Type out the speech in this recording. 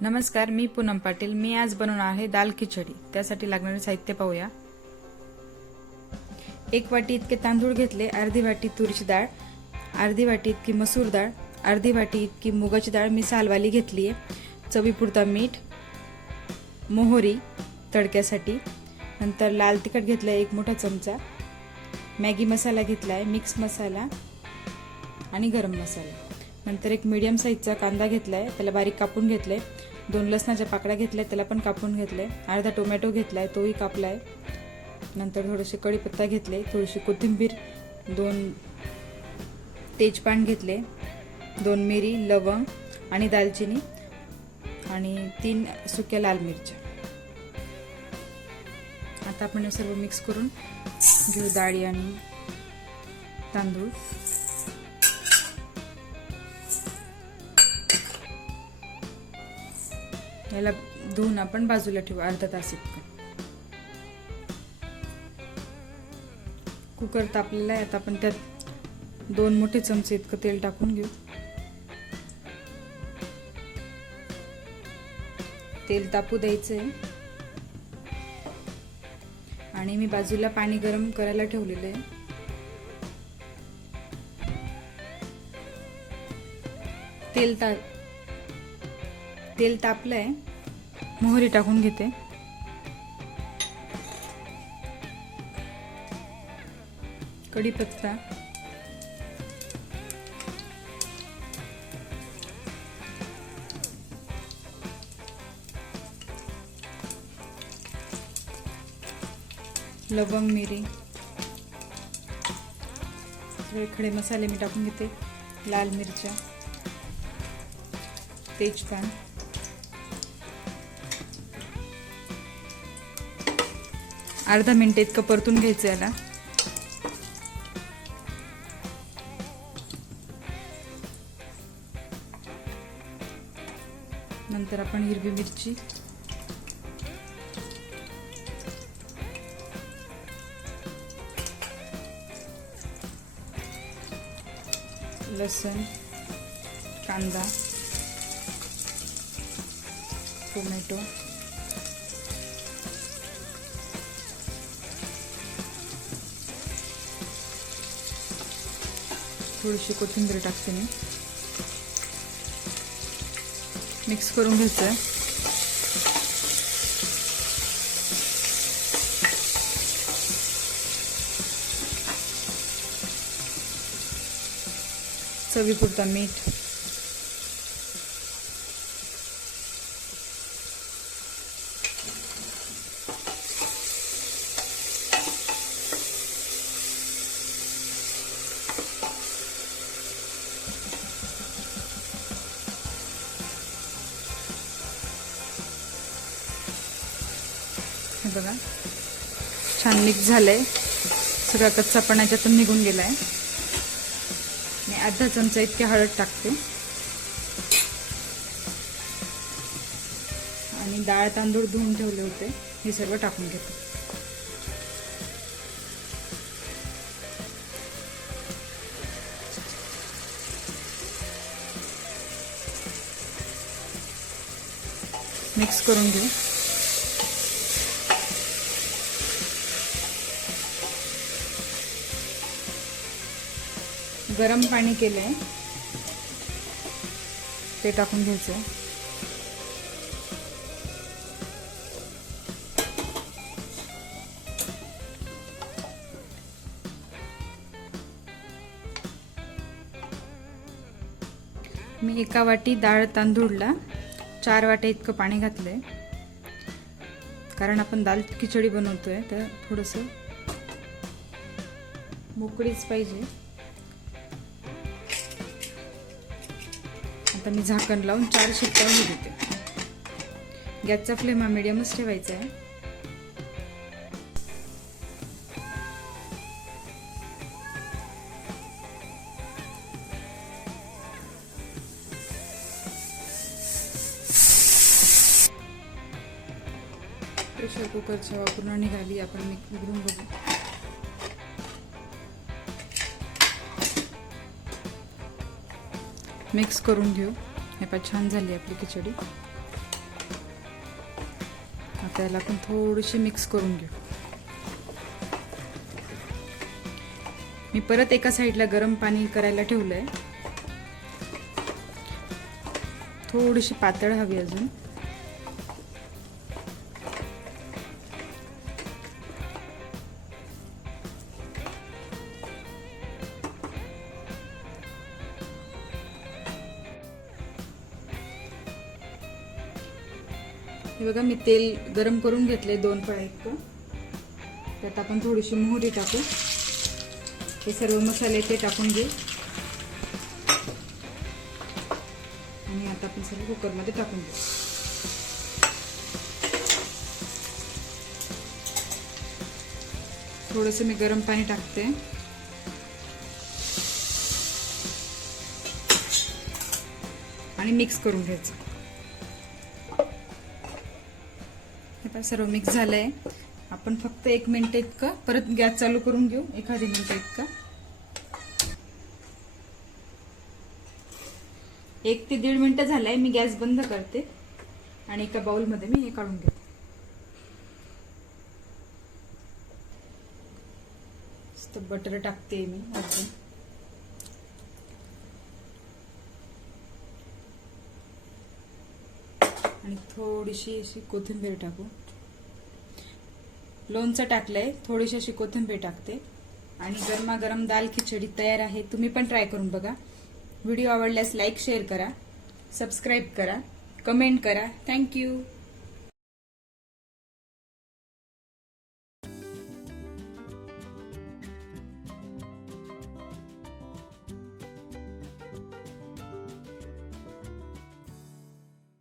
नमस्कार मी पूनम पाटील. मी आज बनवणार आहे दाल खिचडी. त्यासाठी लागणारे साहित्य पाहूया. एक वाटी इतके तांदूळ घेतले अर्धी वाटी तुरीची डाळ अर्धी वाटी इतकी मसूर डाळ अर्धी वाटी इतकी मुगाची डाळ मी सालवाली घेतली आहे. चवीपुरता मीठ मोहरी तडक्यासाठी नंतर लाल तिखट घेतलं आहे एक मोठा चमचा. मॅगी मसाला घेतला आहे मिक्स मसाला आणि गरम मसाला. नंतर एक मिडियम साईजचा कांदा घेतला आहे त्याला बारीक कापून घेतलं आहे दोन लसणाच्या पाकळ्या घेतल्या त्याला पण कापून घेतलं आहे अर्धा टोमॅटो घेतला आहे तोही कापला आहे नंतर थोडेसे कढीपत्ता घेतले थोडीशी कोथिंबीर दोन तेजपान घेतले दोन मिरी लवंग आणि दालचिनी आणि तीन सुक्या लाल मिरच्या. आता आपण हे सर्व मिक्स करून घेऊ डाळी आणि तांदूळ. याला धुवून आपण बाजूला ठेवू अर्धा तास इतकं. कुकर तापलेला आहे आता आपण त्यात दोन मोठे चमचे इतकं तेल टाकून घेऊ. तेल तापू द्यायचं आहे आणि मी बाजूला पाणी गरम करायला ठेवलेलं आहे. तेल ता तेल तापलं आहे मोहरी टाकून घेते. कढीपत्ता. लवंग मिरी. सगळे खडे मसाले मी टाकून घेते. लाल मिरच्या. तेजपान. अर्धा मिनटं इतकं परतून घ्यायचं याला. नंतर आपण हिरवी मिरची. लसूण कांदा टोमॅटो. थोडीशी कोथिंबीर टाकते मी. मिक्स करून घ्यायचं आहे चवीपुरता मीठ. हे बघा. छान मिक्स झालंय. सगळा कच्चापणा याच्यातून निघून गेलाय. मी अर्धा चमचा इतके हळद टाकते. आणि डाळ तांदूळ धुवून ठेवले होते. हे सर्व टाकून घेते. मिक्स करून घेऊ. गरम पाणी केलं आहे ते टाकून घ्यायचं मी एका वाटी डाळ तांदूळला चार वाटे इतकं पाणी घातलं आहे कारण आपण दाल खिचडी बनवतो आहे तर थोडंसं मोकळीच पाहिजे. आता मी झाकण लावून चार शिट्ट्या होऊ देते. गॅसचा फ्लेम हा मिडियमच ठेवायचा आहे. प्रेशर कुकरच्या वापरून निघाली आपण मी उघडून बघू. मिक्स करून घेऊ. हे पण छान झाली आपली खिचडी. आता याला आपण थोडीशी मिक्स करून घेऊ. मी परत एका साईडला गरम पाणी करायला ठेवलं आहे थोडीशी पातळ हवी अजून. हे बघा मी तेल गरम करून घेतले दोन फळा इतकं. त्यात आपण थोडीशी मोहरी टाकू. हे सर्व मसाले ते टाकून घेऊ. आणि आता आपण सर्व कुकरमध्ये टाकून घेऊ. थोडंसं मी गरम पाणी टाकते. आणि मिक्स करून घ्यायचं. आता सर्व मिक्स झालंय. आपण फक्त एक मिनिट इतकं परत गॅस चालू करून घेऊ. एखादी मिनिट इतकं. एक ते दीड मिनिटं झालंय. मी गॅस बंद करते. आणि एका बाउलमध्ये मी हे काढून घेते. बटर टाकते मी अजून. आणि थोडीशी अशी कोथिंबीर टाकू. लोणचं टाकलंय थोडीशी अशी कोथिंबीर टाकते. आणि गरमागरम दाल खिचडी तयार आहे तुम्ही पण ट्राय करून बघा. व्हिडिओ आवडल्यास लाईक शेअर करा. सबस्क्राईब करा. कमेंट करा. Thank you